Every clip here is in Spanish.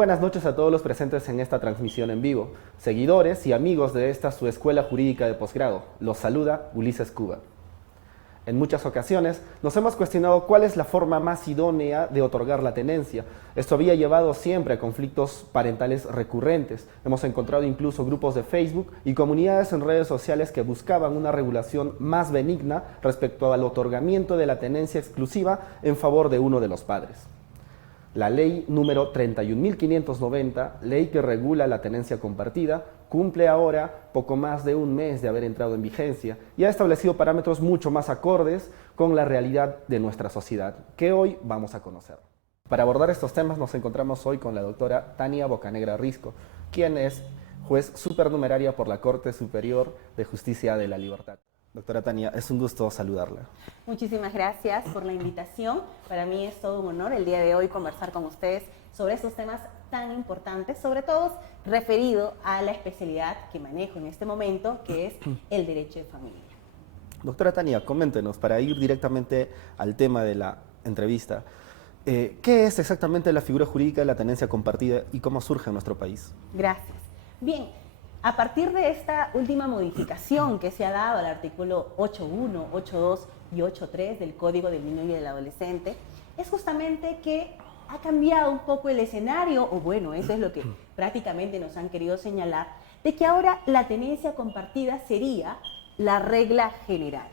buenas noches a todos los presentes en esta transmisión en vivo, seguidores y amigos de esta su escuela jurídica de posgrado. Los saluda Ulises Cuba. En muchas ocasiones nos hemos cuestionado cuál es la forma más idónea de otorgar la tenencia. Esto había llevado siempre a conflictos parentales recurrentes. Hemos encontrado incluso grupos de Facebook y comunidades en redes sociales que buscaban una regulación más benigna respecto al otorgamiento de la tenencia exclusiva en favor de uno de los padres. La ley número 31.590, ley que regula la tenencia compartida, cumple ahora poco más de un mes de haber entrado en vigencia y ha establecido parámetros mucho más acordes con la realidad de nuestra sociedad, que hoy vamos a conocer. Para abordar estos temas nos encontramos hoy con la doctora Tania Bocanegra Risco, quien es juez supernumeraria por la Corte Superior de Justicia de la Libertad. Doctora Tania, es un gusto saludarla. Muchísimas gracias por la invitación. Para mí es todo un honor el día de hoy conversar con ustedes sobre estos temas tan importantes, sobre todo referido a la especialidad que manejo en este momento, que es el derecho de familia. Doctora Tania, coméntenos, para ir directamente al tema de la entrevista, ¿qué es exactamente la figura jurídica de la tenencia compartida y cómo surge en nuestro país? Gracias. Bien. A partir de esta última modificación que se ha dado al artículo 8.1, 8.2 y 8.3 del Código del Niño y del Adolescente, es justamente que ha cambiado un poco el escenario, o bueno, eso es lo que prácticamente nos han querido señalar, de que ahora la tenencia compartida sería la regla general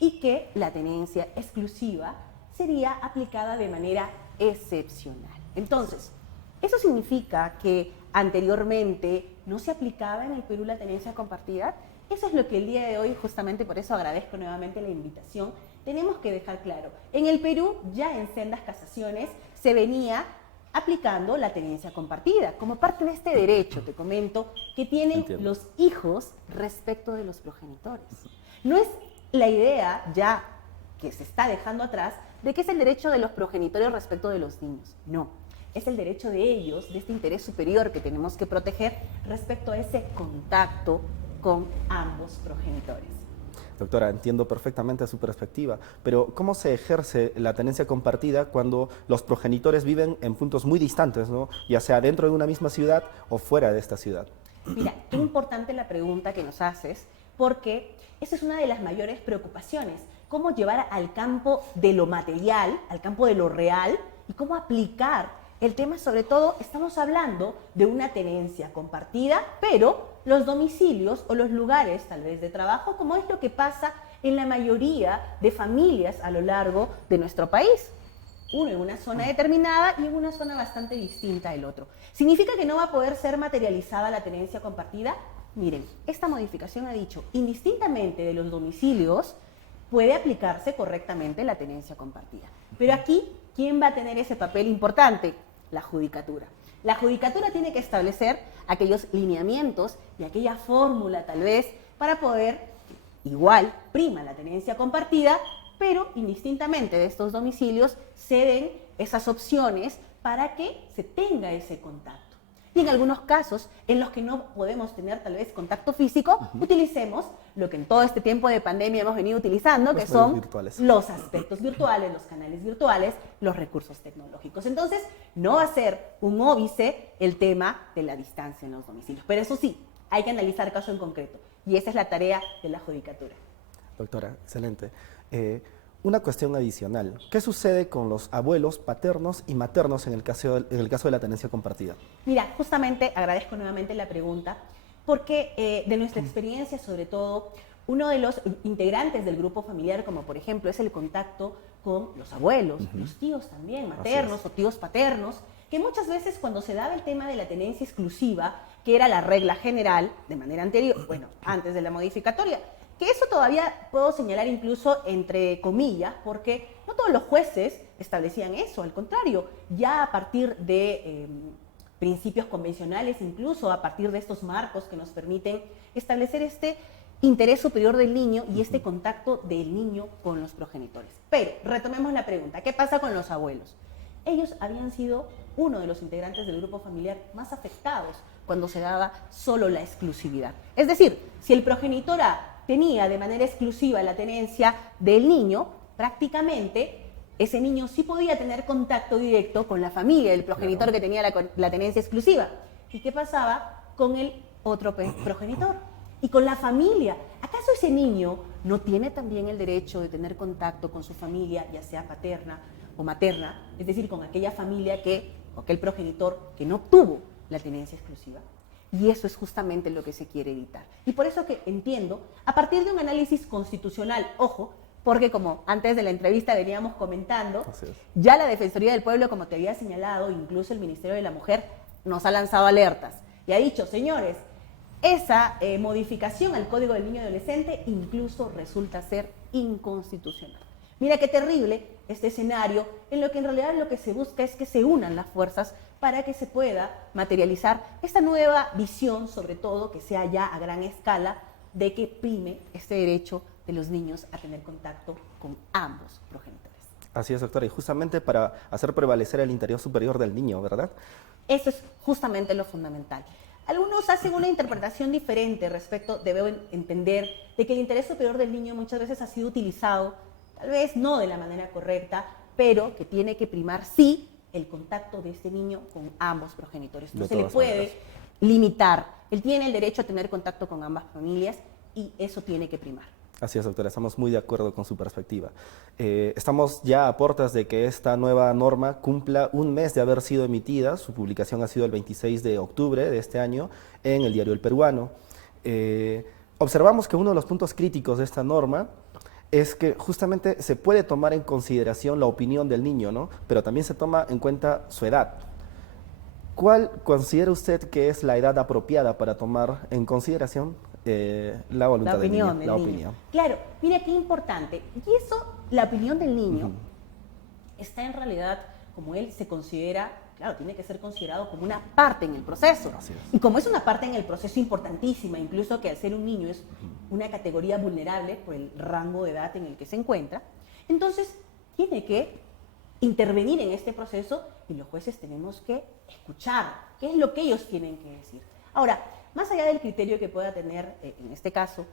y que la tenencia exclusiva sería aplicada de manera excepcional. Entonces, eso significa que anteriormente no se aplicaba en el Perú la tenencia compartida. Eso es lo que el día de hoy, justamente por eso agradezco nuevamente la invitación, tenemos que dejar claro. En el Perú, ya en sendas casaciones, se venía aplicando la tenencia compartida. Como parte de este derecho, te comento, que tienen los hijos respecto de los progenitores. No es la idea ya que se está dejando atrás de que es el derecho de los progenitores respecto de los niños. No. Es el derecho de ellos, de este interés superior que tenemos que proteger respecto a ese contacto con ambos progenitores. Doctora, entiendo perfectamente su perspectiva, pero ¿cómo se ejerce la tenencia compartida cuando los progenitores viven en puntos muy distantes, ¿no? Ya sea dentro de una misma ciudad o fuera de esta ciudad? Mira, qué importante la pregunta que nos haces, porque esa es una de las mayores preocupaciones, cómo llevar al campo de lo material, al campo de lo real, y cómo aplicar el tema. Sobre todo, estamos hablando de una tenencia compartida, pero los domicilios o los lugares tal vez de trabajo, como es lo que pasa en la mayoría de familias a lo largo de nuestro país. Uno en una zona determinada y en una zona bastante distinta del otro. ¿Significa que no va a poder ser materializada la tenencia compartida? Miren, esta modificación ha dicho, indistintamente de los domicilios, puede aplicarse correctamente la tenencia compartida. Pero aquí, ¿quién va a tener ese papel importante? La judicatura. La judicatura tiene que establecer aquellos lineamientos y aquella fórmula tal vez para poder, igual, prima la tenencia compartida, pero indistintamente de estos domicilios se den esas opciones para que se tenga ese contacto. Y en algunos casos en los que no podemos tener tal vez contacto físico, utilicemos lo que en todo este tiempo de pandemia hemos venido utilizando, que son los aspectos virtuales, los canales virtuales, los recursos tecnológicos. Entonces, no va a ser un óbice el tema de la distancia en los domicilios. Pero eso sí, hay que analizar caso en concreto. Y esa es la tarea de la judicatura. Doctora, excelente. Una cuestión adicional. ¿Qué sucede con los abuelos paternos y maternos en el caso de la tenencia compartida? Mira, justamente agradezco nuevamente la pregunta, porque de nuestra experiencia, sobre todo, uno de los integrantes del grupo familiar, como por ejemplo es el contacto con los abuelos, los tíos también, maternos o tíos paternos, que muchas veces cuando se daba el tema de la tenencia exclusiva, que era la regla general de manera anterior, bueno, antes de la modificatoria, que eso todavía puedo señalar incluso entre comillas, porque no todos los jueces establecían eso, al contrario, ya a partir de principios convencionales, incluso a partir de estos marcos que nos permiten establecer este interés superior del niño y este contacto del niño con los progenitores. Pero retomemos la pregunta, ¿qué pasa con los abuelos? Ellos habían sido uno de los integrantes del grupo familiar más afectados cuando se daba solo la exclusividad. Es decir, si el progenitor A tenía de manera exclusiva la tenencia del niño, prácticamente ese niño sí podía tener contacto directo con la familia, el progenitor que tenía la tenencia exclusiva. ¿Y qué pasaba con el otro progenitor? Y con la familia. ¿Acaso ese niño no tiene también el derecho de tener contacto con su familia, ya sea paterna o materna, es decir, con aquella familia o aquel progenitor que no obtuvo la tenencia exclusiva? Y eso es justamente lo que se quiere evitar. Y por eso que entiendo, a partir de un análisis constitucional, ojo, porque como antes de la entrevista veníamos comentando, ya la Defensoría del Pueblo, como te había señalado, incluso el Ministerio de la Mujer, nos ha lanzado alertas y ha dicho, señores, esa modificación al Código del Niño y Adolescente incluso resulta ser inconstitucional. Mira qué terrible este escenario, en lo que en realidad lo que se busca es que se unan las fuerzas para que se pueda materializar esta nueva visión, sobre todo que sea ya a gran escala, de que prime este derecho de los niños a tener contacto con ambos progenitores. Así es, doctora, y justamente para hacer prevalecer el interés superior del niño, ¿verdad? Eso es justamente lo fundamental. Algunos hacen una interpretación diferente respecto, debo entender, de que el interés superior del niño muchas veces ha sido utilizado, tal vez no de la manera correcta, pero que tiene que primar sí el contacto de este niño con ambos progenitores. No se le puede limitar. Él tiene el derecho a tener contacto con ambas familias y eso tiene que primar. Así es, doctora, estamos muy de acuerdo con su perspectiva. Estamos ya a puertas de que esta nueva norma cumpla un mes de haber sido emitida. Su publicación ha sido el 26 de octubre de este año en el diario El Peruano. Observamos que uno de los puntos críticos de esta norma es que justamente se puede tomar en consideración la opinión del niño, ¿no? Pero también se toma en cuenta su edad. ¿Cuál considera usted que es la edad apropiada para tomar en consideración la voluntad del niño? La opinión. Claro, mira qué importante. Y eso, la opinión del niño, está en realidad, como él se considera, claro, tiene que ser considerado como una parte en el proceso. Y como es una parte en el proceso importantísima, incluso que al ser un niño es una categoría vulnerable por el rango de edad en el que se encuentra, entonces tiene que intervenir en este proceso y los jueces tenemos que escuchar qué es lo que ellos tienen que decir. Ahora, más allá del criterio que pueda tener, en este caso,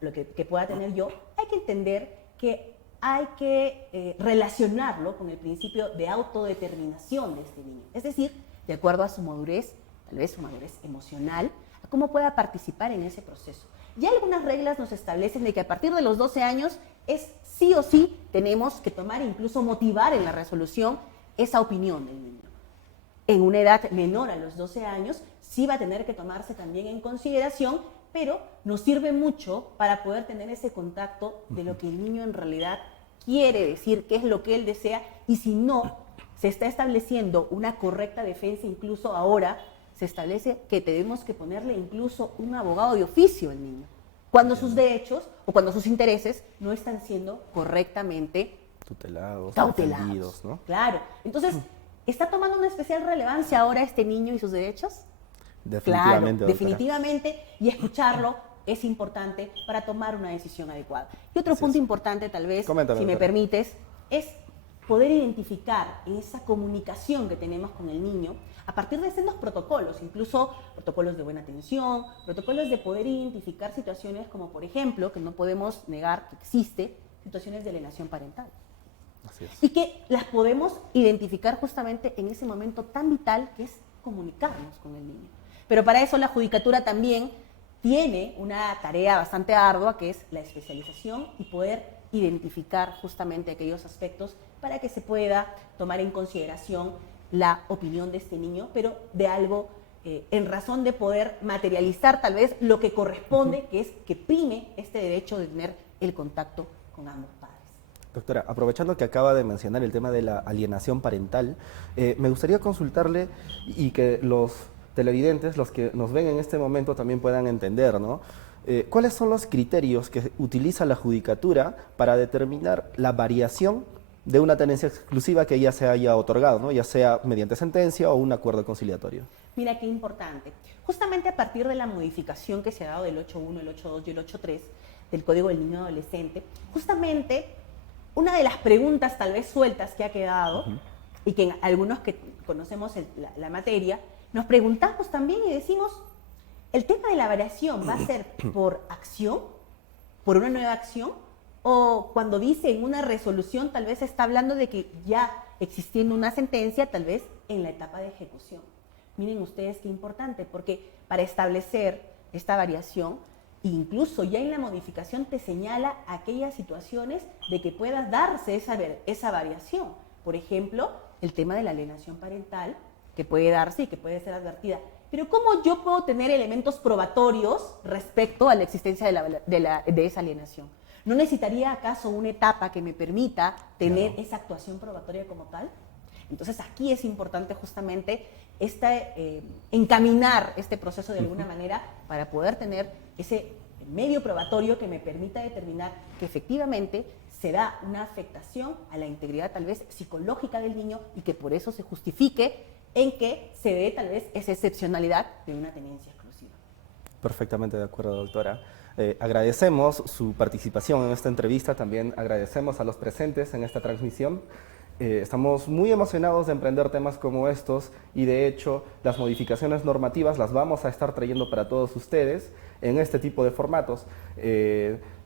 lo que pueda tener yo, hay que entender que hay que relacionarlo con el principio de autodeterminación de este niño. Es decir, de acuerdo a su madurez, tal vez su madurez emocional, a cómo pueda participar en ese proceso. Ya algunas reglas nos establecen de que a partir de los 12 años es sí o sí tenemos que tomar e incluso motivar en la resolución esa opinión del niño. En una edad menor a los 12 años sí va a tener que tomarse también en consideración, pero nos sirve mucho para poder tener ese contacto de lo que el niño en realidad quiere decir, qué es lo que él desea, y si no se está estableciendo una correcta defensa, incluso ahora se establece que tenemos que ponerle incluso un abogado de oficio al niño, cuando sus derechos o cuando sus intereses no están siendo correctamente tutelados, cautelados, ¿no? Claro, entonces, ¿está tomando una especial relevancia ahora este niño y sus derechos? Definitivamente, claro, definitivamente, y escucharlo es importante para tomar una decisión adecuada. Y otro punto importante, tal vez, si me permites, es poder identificar en esa comunicación que tenemos con el niño, a partir de sendos protocolos, incluso protocolos de buena atención, protocolos de poder identificar situaciones como, por ejemplo, que no podemos negar que existe, situaciones de alienación parental. Así es. Y que las podemos identificar justamente en ese momento tan vital que es comunicarnos con el niño. Pero para eso la judicatura también tiene una tarea bastante ardua, que es la especialización y poder identificar justamente aquellos aspectos para que se pueda tomar en consideración la opinión de este niño, pero de algo en razón de poder materializar tal vez lo que corresponde, que es que prime este derecho de tener el contacto con ambos padres. Doctora, aprovechando que acaba de mencionar el tema de la alienación parental, me gustaría consultarle y que los televidentes, los que nos ven en este momento, también puedan entender, ¿no? ¿Cuáles son los criterios que utiliza la judicatura para determinar la variación de una tenencia exclusiva que ya se haya otorgado, ¿no? Ya sea mediante sentencia o un acuerdo conciliatorio? Mira qué importante. Justamente a partir de la modificación que se ha dado del 8.1, el 8.2 y el 8.3 del Código del Niño y Adolescente, justamente una de las preguntas tal vez sueltas que ha quedado, y que en algunos que conocemos la materia, nos preguntamos también y decimos, ¿el tema de la variación va a ser por acción, por una nueva acción, o cuando dice en una resolución, tal vez está hablando de que ya existiendo una sentencia, tal vez en la etapa de ejecución. Miren ustedes qué importante, porque para establecer esta variación, incluso ya en la modificación te señala aquellas situaciones de que pueda darse esa variación. Por ejemplo, el tema de la alienación parental, que puede darse y que puede ser advertida. Pero ¿cómo yo puedo tener elementos probatorios respecto a la existencia de esa alienación? ¿No necesitaría acaso una etapa que me permita tener esa actuación probatoria como tal? Entonces aquí es importante justamente encaminar este proceso de alguna manera para poder tener ese medio probatorio que me permita determinar que efectivamente se da una afectación a la integridad tal vez psicológica del niño y que por eso se justifique en que se dé tal vez esa excepcionalidad de una tenencia exclusiva. Perfectamente de acuerdo, doctora. Agradecemos su participación en esta entrevista, también agradecemos a los presentes en esta transmisión. Estamos muy emocionados de emprender temas como estos y de hecho las modificaciones normativas las vamos a estar trayendo para todos ustedes en este tipo de formatos.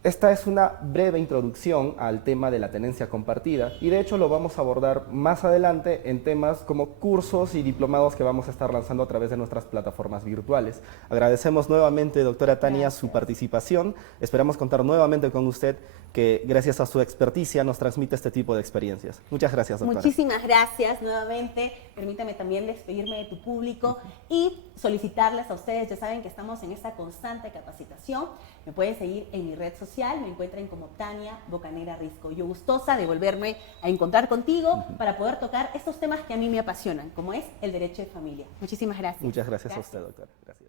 Esta es una breve introducción al tema de la tenencia compartida y de hecho lo vamos a abordar más adelante en temas como cursos y diplomados que vamos a estar lanzando a través de nuestras plataformas virtuales. Agradecemos nuevamente, doctora Tania, su participación. Esperamos contar nuevamente con usted, que gracias a su experticia nos transmite este tipo de experiencias. Muchas gracias, doctora. Muchísimas gracias nuevamente. Permítame también despedirme de tu público y solicitarles a ustedes, ya saben que estamos en esta constante capacitación. Me pueden seguir en mi red social, me encuentran como Tania Bocanera Risco. Yo gustosa de volverme a encontrar contigo para poder tocar estos temas que a mí me apasionan, como es el derecho de familia. Muchísimas gracias. Muchas gracias a usted, doctora. Gracias.